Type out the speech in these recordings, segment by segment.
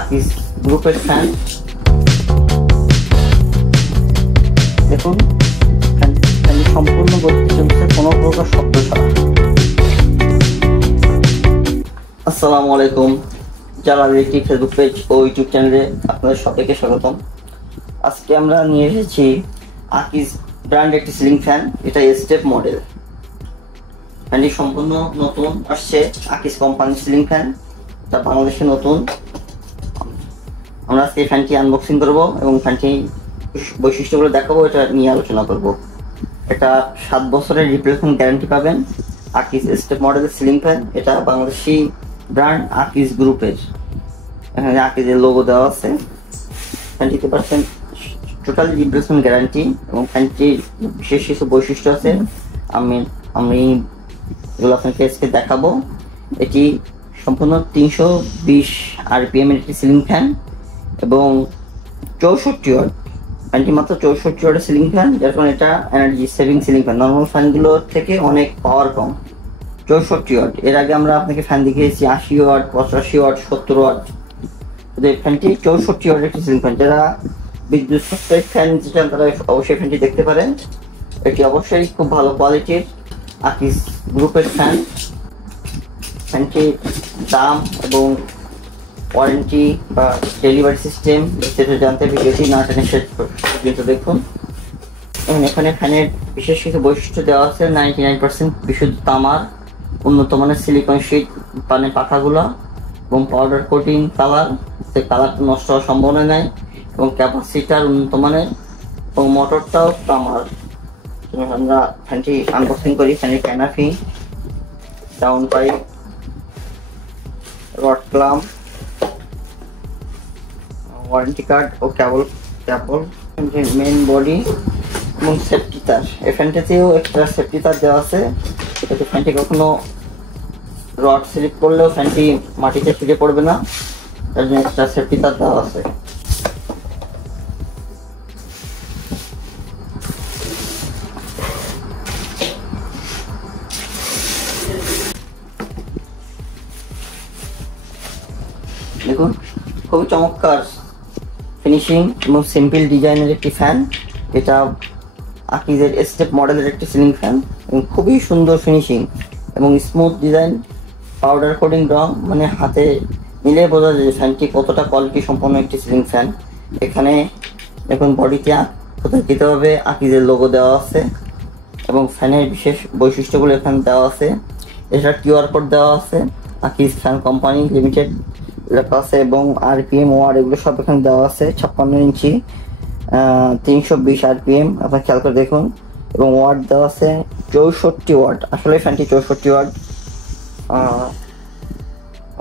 আকিস গ্রুপের ফ্যান। দেখুন ফ্যানটি সম্পূর্ণ গতি চলছে কোনো প্রকার শব্দ ছাড়া। আসসালামু আলাইকুম, জালাল ইলেকট্রিক ফেসবুক পেজ ও ইউটিউব চ্যানেলে আপনাদের সবাইকে স্বাগতম। আজকে আমরা নিয়ে এসেছি আকিস ব্র্যান্ড একটি সিলিং ফ্যান। এটা স্টেপ মডেল। ফ্যানটি সম্পূর্ণ নতুন আসছে, আকিস কোম্পানির সিলিং ফ্যান। এটা বাংলাদেশে নতুন। আমরা আজকে এই ফ্যানটি আনবক্সিং করব এবং ফ্যানটি বৈশিষ্ট্যগুলো দেখাবো, এটা নিয়ে আলোচনা করব। এটা 7 বছরের রিপ্লেসমেন্ট গ্যারান্টি পাবেন। আকিস স্টেপ মডেলের সিলিং ফ্যান। এটা বাংলাদেশি ব্র্যান্ড আকিস গ্রুপের। এখানে আকিসের লোগো দেওয়া আছে। ফ্যানটিতে পাচ্ছেন টোটাল রিপ্লেসমেন্ট গ্যারান্টি এবং ফ্যানটির বিশেষ কিছু বৈশিষ্ট্য আছে। আমি এগুলো আপনাকে আজকে দেখাবো। এটি সম্পূর্ণ 320 RPM এর একটি সিলিং ফ্যান এবং 64 ওয়াট। ফ্যানটি মাত্র 64 ওয়াটের সিলিং ফ্যান, যার কারণে এটা energy saving ceiling fan. Normal ফ্যানগুলোর থেকে অনেক পাওয়ার কম। 64 ওয়াট। এর আগে আমরা আপনাকে ফ্যান দেখিয়েছি 80 ওয়াট, 85 ওয়াট, 70 ওয়াট। এই ফ্যানটি 64 ওয়াটের একটি সিলিং ফ্যান। যারা বিদ্যুৎ সাশ্রয়ী ফ্যান চান তারা অবশ্যই ফ্যানটি দেখতে পারেন। এটি অবশ্যই খুব ভালো কোয়ালিটির আকিস গ্রুপের ফ্যান। ফ্যানটির দাম এবং ওয়ারেন্টি বা ডেলিভারি সিস্টেম সেটা জানতে ভিডিওটি না টেনে শেষ পর্যন্ত দেখুন। এখানে ফ্যানের বিশেষ কিছু বৈশিষ্ট্য দেওয়া আছে। 99% বিশুদ্ধ তামার, উন্নত মানের সিলিকন শীট পানের পাখাগুলো এবং পাউডার কোটিং কালার, সে কালারটা নষ্ট হওয়ার সম্ভাবনা নেই এবং ক্যাপাসিটার উন্নত মানের এবং মোটরটাও তামার। আমরা ফ্যানটি আনবক্সিং করি। ফ্যানের canopy, down pipe, rod clamp, warranty card ও কেবল মেইন বডি এবং সেফটি তার। এই ফ্যানটিতেও এক্সট্রা সেফটি তার দেওয়া আছে, যাতে ফ্যানটি কখনো রড স্লিপ করলেও ফ্যানটি মাটিতে ফিরে পড়বে না, তার জন্য এক্সট্রা সেফটি তার দেওয়া আছে। দেখুন খুবই চমৎকার ফিনিশিং এবং সিম্পল ডিজাইনের একটি ফ্যান। এটা আকিসের স্টেপ মডেলের একটি সিলিং ফ্যান এবং খুবই সুন্দর ফিনিশিং এবং স্মুথ ডিজাইন, পাউডার কোটিং রং, মানে হাতে মিলে বোঝা যায় ফ্যানটি কতটা কোয়ালিটি সম্পন্ন একটি সিলিং ফ্যান। এখানে দেখুন বডিতে প্রতিকৃতভাবে আকিসের লোগো দেওয়া আছে এবং ফ্যানের বিশেষ বৈশিষ্ট্যগুলো এখানে দেওয়া আছে। এছাড়া QR কোড দেওয়া আছে, আকিস ফ্যান কোম্পানি লিমিটেড লেখা আছে এবং RPM ওয়াট এগুলো সব এখানে দেওয়া আছে। 56 ইঞ্চি, 320 RPM আপনার খেয়াল করে দেখুন এবং ওয়াট দেওয়া আছে 64 ওয়াট। আসলে ফ্যানটি 64 ওয়াট।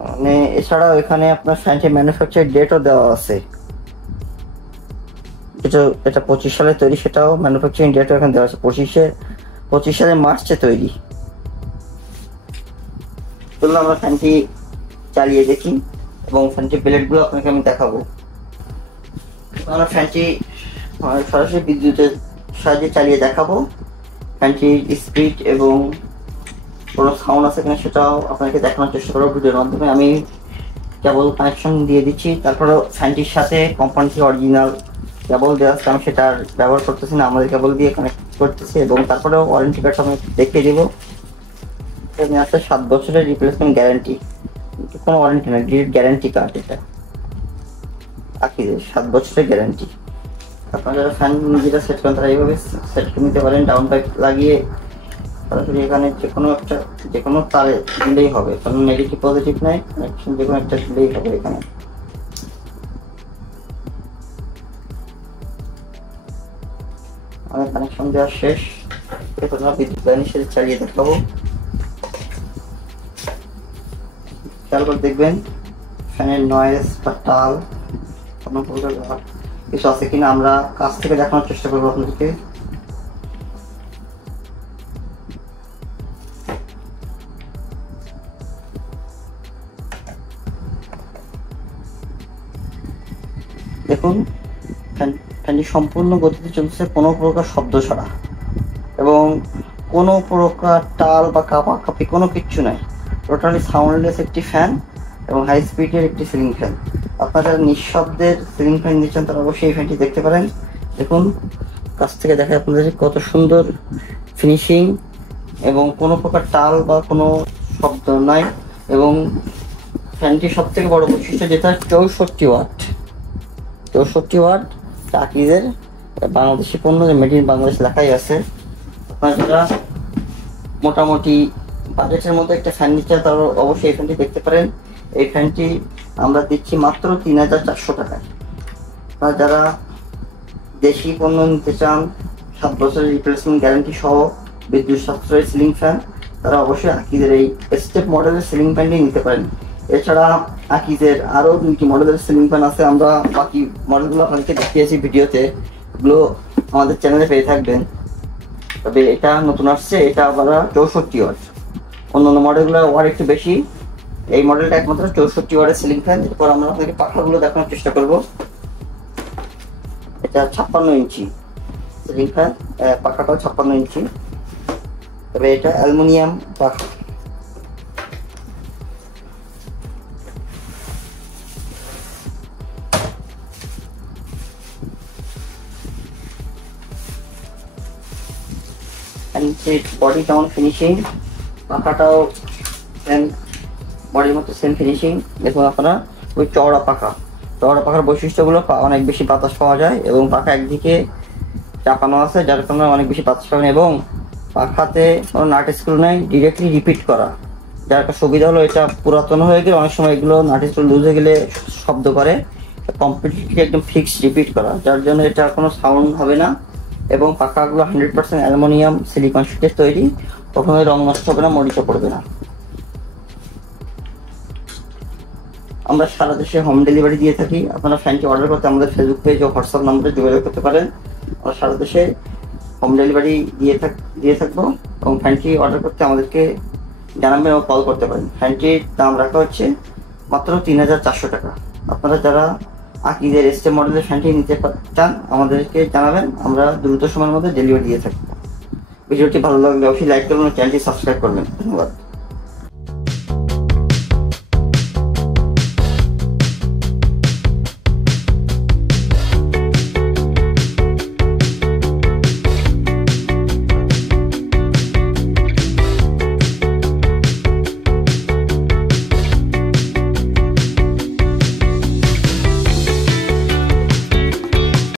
মানে এছাড়াও এখানে আপনার ফ্যানটি ম্যানুফ্যাকচার ডেটও দেওয়া আছে। এটা 25 সালে তৈরি, সেটাও ম্যানুফ্যাকচারিং ডেটও এখানে দেওয়া আছে। 25 সালের মার্চে তৈরি। চলুন আমরা ফ্যানটি চালিয়ে দেখি এবং ফ্যানটির প্লেটগুলো আপনাকে আমি দেখাবো। আমরা ফ্যানটি সরাসরি বিদ্যুতের সাহায্যে চালিয়ে দেখাবো। ফ্যানটির স্পিড এবং কোনো সাউন্ড আছে কিনা সেটাও আপনাকে দেখানোর চেষ্টা করবো ভিডিওর মাধ্যমে। আমি কেবল কানেকশন দিয়ে দিচ্ছি, তারপরেও ফ্যানটির সাথে কোম্পানির অরিজিনাল কেবল দেওয়া আছে, আমি সেটা ব্যবহার করতেছি না, আমাদের কেবল দিয়ে কানেক্ট করতেছি এবং তারপরেও ওয়ারেন্টি কার্ড আমি দেখিয়ে দেবো। এখানে আছে 7 বছরের রিপ্লেসমেন্ট গ্যারান্টি, কোনো ওয়ারেন্টি না, গ্যারান্টি কার্ড। এটা আকিসের 7 বছরের গ্যারান্টি। আপনারা যারা ফ্যান নিজেরা সেট করেন তারা এইভাবে সেট করে নিতে পারেন। ডাউন পাইপ লাগিয়ে সরাসরি এখানে যে কোনো তারে দিলেই হবে, কারণ নেগেটিভ পজিটিভ নাই, যে কোনো একটা দিলেই হবে। এখানে আমাদের কানেকশন দেওয়া শেষ। এখন আমরা বিদ্যুৎ লাইনের সাথে চালিয়ে দেখাবো। খেয়াল করে দেখবেন ফ্যানের নয়েজ বা টাল কোনো কিছু আছে কিনা আমরা কাছ থেকে দেখানোর চেষ্টা করবো আপনাদেরকে। দেখুন ফ্যানটি সম্পূর্ণ গতিতে চলছে কোনো প্রকার শব্দ ছাড়া এবং কোনো প্রকার টাল বা কাঁপাকাঁপি কোনো কিচ্ছু নাই। টোটালি সাউন্ডলেস একটি ফ্যান এবং হাই স্পিডের একটি সিলিং ফ্যান। আপনারা নিঃশব্দের সিলিং ফ্যান নিচ্ছেন তারা অবশ্যই এই ফ্যানটি দেখতে পারেন। দেখুন কাছ থেকে দেখা আপনাদের কত সুন্দর ফিনিশিং এবং কোনো প্রকার টাল বা কোনো শব্দ নাই। এবং ফ্যানটি সব থেকে বড় বৈশিষ্ট্য যেটা 64 ওয়াট, 64 ওয়াট আকিজের বাংলাদেশি পণ্য, যে মেড ইন বাংলাদেশ লেখাই আছে। আপনারা যারা মোটামুটি বাজেটের মধ্যে একটা ফ্যান নিচ্ছে তারা অবশ্যই এই ফ্যানটি দেখতে পারেন। এই ফ্যানটি আমরা দিচ্ছি মাত্র 3400 টাকায়। আপনারা যারা দেশি পণ্য নিতে চান, 7 বছরের রিপ্লেসমেন্ট গ্যারান্টি সহ বিদ্যুৎ সাশ্রয়ী সিলিং ফ্যান, তারা অবশ্যই আকিজের এই স্টেপ মডেলের সিলিং ফ্যানটি নিতে পারেন। এছাড়া আকিজের আরও 2টি মডেলের সিলিং ফ্যান আছে, আমরা বাকি মডেলগুলো আপনাদেরকে দেখিয়েছি ভিডিওতে, এগুলো আমাদের চ্যানেলে পেয়ে থাকবেন। তবে এটা নতুন আসছে, এটা আবার 64 ওয়াট, অন্যান্য মডেলগুলো ওয়াট একটু বেশি। এই মডেলটা একমাত্র 64 ওয়াটের সিলিং ফ্যান। এরপর আমরা আপনাকে পাখাগুলো দেখানোর চেষ্টা করব। এটা 56 ইঞ্চি সিলিং ফ্যান, পাখাটাও 56 ইঞ্চি, তবে এটা অ্যালুমিনিয়াম পাখা। বডি কেমন ফিনিশিং, পাখাটাও সেম বডির মতো সেম ফিনিশিং। দেখুন আপনারা ওই চওড়া পাখার বৈশিষ্ট্যগুলো অনেক বেশি বাতাস পাওয়া যায় এবং পাখা একদিকে চাপানো আছে যার কারণে অনেক বেশি বাতাস পাবেন, এবং পাখাতে কোনো নাট স্ক্রু নাই, ডিরেক্টলি রিপিট করা। যার একটা সুবিধা হলো এটা পুরাতন হয়ে গেলে অনেক সময় এগুলো নাট স্ক্রু লুজ হয়ে গেলে শব্দ করে, কমপ্লিটলি একদম ফিক্সড রিপিট করা, যার জন্য এটা কোনো সাউন্ড হবে না। এবং পাখাগুলো 100% অ্যালুমিনিয়াম সিলিকন শিটের তৈরি, কখনোই রং নষ্ট হবে না, মরিচা পড়বে না। আমরা সারা দেশে হোম ডেলিভারি দিয়ে থাকি। আপনারা ফ্যানটি অর্ডার করতে আমাদের ফেসবুক পেজ ও হোয়াটসঅ্যাপ নম্বরে যোগাযোগ করতে পারেন। আমরা সারা দেশে হোম ডেলিভারি দিয়ে থাকবো, এবং ফ্যানটি অর্ডার করতে আমাদেরকে জানাবেন ও কল করতে পারেন। ফ্যানটির দাম রাখা হচ্ছে মাত্র 3400 টাকা। আপনারা যারা আকিজের স্টেপ মডেলের ফ্যানটি নিতে চান আমাদেরকে জানাবেন, আমরা দ্রুত সময়ের মধ্যে ডেলিভারি দিয়ে থাকবো। ভিডিওটি ভালো লাগলে অবশ্যই লাইক করবেন ও চ্যানেলটি সাবস্ক্রাইব করবেন। ধন্যবাদ।